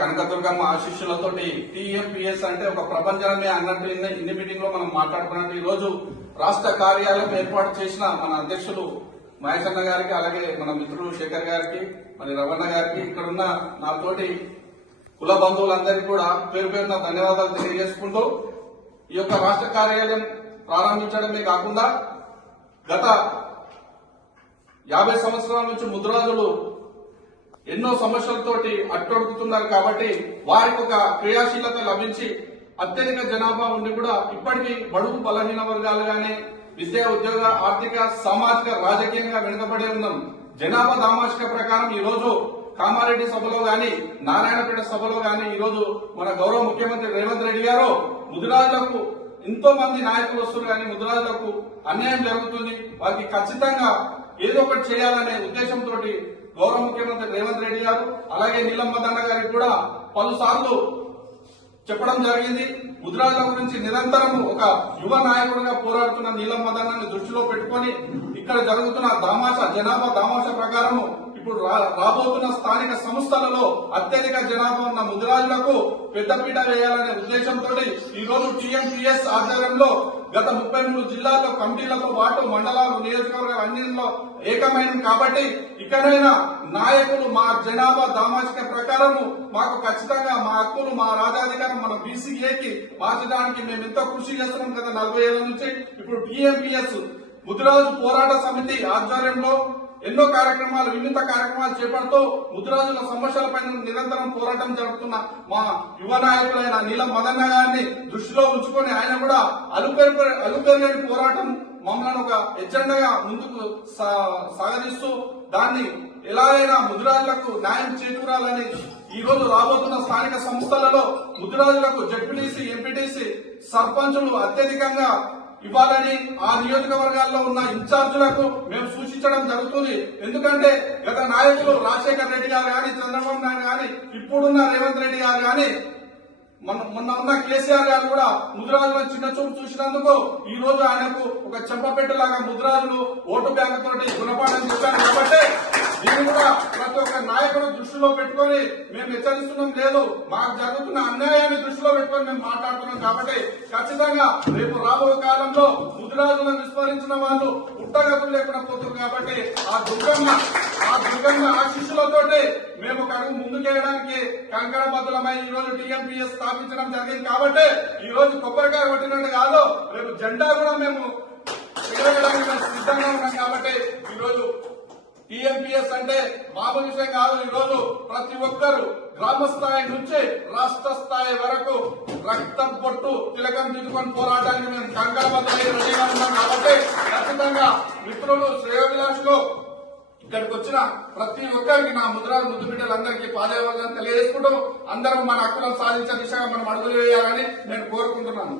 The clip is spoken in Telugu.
కనకదుర్గమ్మ ఆశీస్సులతోటి టీఎంపీఎస్ అంటే ఒక ప్రపంచమే అన్నట్టు ఇన్ని మీటింగ్ లో మనం మాట్లాడుకున్నట్టు ఈ రోజు రాష్ట్ర కార్యాలయం ఏర్పాటు చేసిన మన అధ్యక్షులు మహేశన్న గారికి, అలాగే మన మిత్రులు శేఖర్ గారికి, మరి రవణ గారికి, ఇక్కడ ఉన్న నాతోటి కుల బంధువులందరికీ కూడా పేరు పేరున ధన్యవాదాలు తెలియజేసుకుంటూ ఈ యొక్క రాష్ట్ర కార్యాలయం ప్రారంభించడమే కాకుండా గత 50 సంవత్సరాల నుంచి ముద్రాజులు ఎన్నో సమస్యలతోటి అట్టడుగుతున్నారు కాబట్టి వారికి ఒక క్రియాశీలత లభించి అత్యధిక జనాభా ఉండి కూడా ఇప్పటికీ బడుగు బలహీన వర్గాలు గానీ విద్యా ఉద్యోగ ఆర్థిక సామాజిక రాజకీయంగా వెనుకబడి ఉన్నాం. జనాభా దామాషిక ప్రకారం ఈ రోజు కామారెడ్డి సభలో గాని నారాయణపేట సభలో గాని ఈ రోజు మన గౌరవ ముఖ్యమంత్రి రేవంత్ రెడ్డి గారు ముదిరాజులకు ఎంతో మంది నాయకులు వస్తున్నారు కానీ ముదిరాజులకు అన్యాయం జరుగుతుంది, వారికి ఖచ్చితంగా ఏదో ఒకటి చేయాలనే ఉద్దేశంతో గౌరవ ముఖ్యమంత్రి రేవంత్ రెడ్డి గారు అలాగే నీలం మదన్న గారికి కూడా పలుసార్లు చెప్పడం జరిగింది. ముదిరాజుల గురించి నిరంతరం ఒక యువ నాయకుడిగా పోరాడుతున్న నీలం మదన్నని దృష్టిలో పెట్టుకుని ఇక్కడ జరుగుతున్న జనాభా దామాష ప్రకారం ఇప్పుడు రాబోతున్న స్థానిక సంస్థలలో అత్యధిక జనాభా ఉన్న ముదిరాజులకు పెద్దపీట వేయాలనే ఉద్దేశంతో ఈ రోజు టీఎంపీఎస్ ఆధ్వర్యంలో గత 33 జిల్లాల్లో కమిటీలతో పాటు మండలాలు నియోజకవర్గాలు అన్నింటిలో ఏకమైన కాబట్టి ఇక్కడైనా నాయకులు మా జనాభా దామాషిక ప్రకారము మాకు ఖచ్చితంగా మా హక్కులు మా రాజాధికారం మన బీసీఏకి మార్చడానికి మేము ఎంతో కృషి చేస్తున్నాం. గత 40 ఏళ్ల నుంచి ఇప్పుడు టీఎంపీఎస్ ముదిరాజు పోరాట సమితి ఆధ్వర్యంలో ఎన్నో కార్యక్రమాలు వినూత్న కార్యక్రమాలు చేపడుతూ ముదిరాజుల సమస్యలపై నిరంతరం పోరాటం జరుపుతున్న మా యువ నాయకులైన నీలం మదన్న గారిని దృష్టిలో ఉంచుకొని ఆయన కూడా అలుపెరగని పోరాటం మమ్మల్ని ఒక ఎజెండాగా ముందుకు సాగదీస్తూ దాన్ని ఎలాగైనా ముదిరాజులకు న్యాయం చేకూరాలని ఈ రోజు రాబోతున్న స్థానిక సంస్థలలో ముదిరాజులకు జడ్పీటీసీ, ఎంపీటీసీ, సర్పంచులు అత్యధికంగా ఇవ్వాలని ఆ నియోజకవర్గాల్లో ఉన్న ఇన్ఛార్జీలకు మేము సూచించడం జరుగుతుంది. ఎందుకంటే గత నాయకులు రాజశేఖర్ రెడ్డి గారు కానీ, చంద్రబాబు నాయుడు కానీ, ఇప్పుడున్న రేవంత్ రెడ్డి గారు కానీ, మొన్న ఉన్న కేసీఆర్ గారు కూడా ముదిరాజులను చిన్న చూపు చూసినందుకు ఈ రోజు ఆయనకు ఒక చెంపపెట్టులాగా ముదిరాజులు ఓటు బ్యాంకు తోటి గుణపాఠం చెప్పారు. కాబట్టి దీన్ని కూడా ప్రతి ఒక్క నాయకుడు దృష్టిలో పెట్టుకొని మేము హెచ్చరిస్తున్నాం. లేదు, మాకు జరుగుతున్న అన్యాయాన్ని దృష్టిలో పెట్టుకొని మేము మాట్లాడుతున్నాం. కాబట్టి ఖచ్చితంగా రేపు రాబోయే కాలంలో ముదిరాజులను విస్మరించిన వాళ్ళు పుట్టగతులు లేకుండా పోతున్నారు. కాబట్టి ఆ దుర్గమ్మ ఆశీస్సులతోటి మేము ఒక అడుగు ముందుకెళ్ళడానికి కంకణబద్ధులమై ఈ రోజు టీఎంపీఎస్ స్థాపించడం జరిగింది. కాబట్టి ఈ రోజు కొబ్బరికాయ కొట్టినట్టు కాదు, రేపు జెండా కూడా మేము ఎగరడానికి సిద్ధంగా ఉన్నాం. కాబట్టి ఈ రోజు టీఎంపీఎస్ అంటే మామూలు విషయం కాదు. ఈ రోజు ప్రతి ఒక్కరు గ్రామ స్థాయి నుంచి రాష్ట్ర స్థాయి వరకు రక్తం పొట్టు తిలకం దిద్దుకొని పోరాటానికి మేము కంకణబద్ధమై రెడీగా ఉన్నాం. కాబట్టి ఖచ్చితంగా మిత్రులు శ్రేయోభిలాషులు ఇక్కడికి వచ్చిన ప్రతి ఒక్కరికి నా ముద్రాజు ముద్దు బిడ్డలందరికీ పాదయాలను తెలియజేసుకుంటూ అందరం మన హక్కులను సాధించే దిశగా మనం అడుగులు వేయాలని నేను కోరుకుంటున్నాను.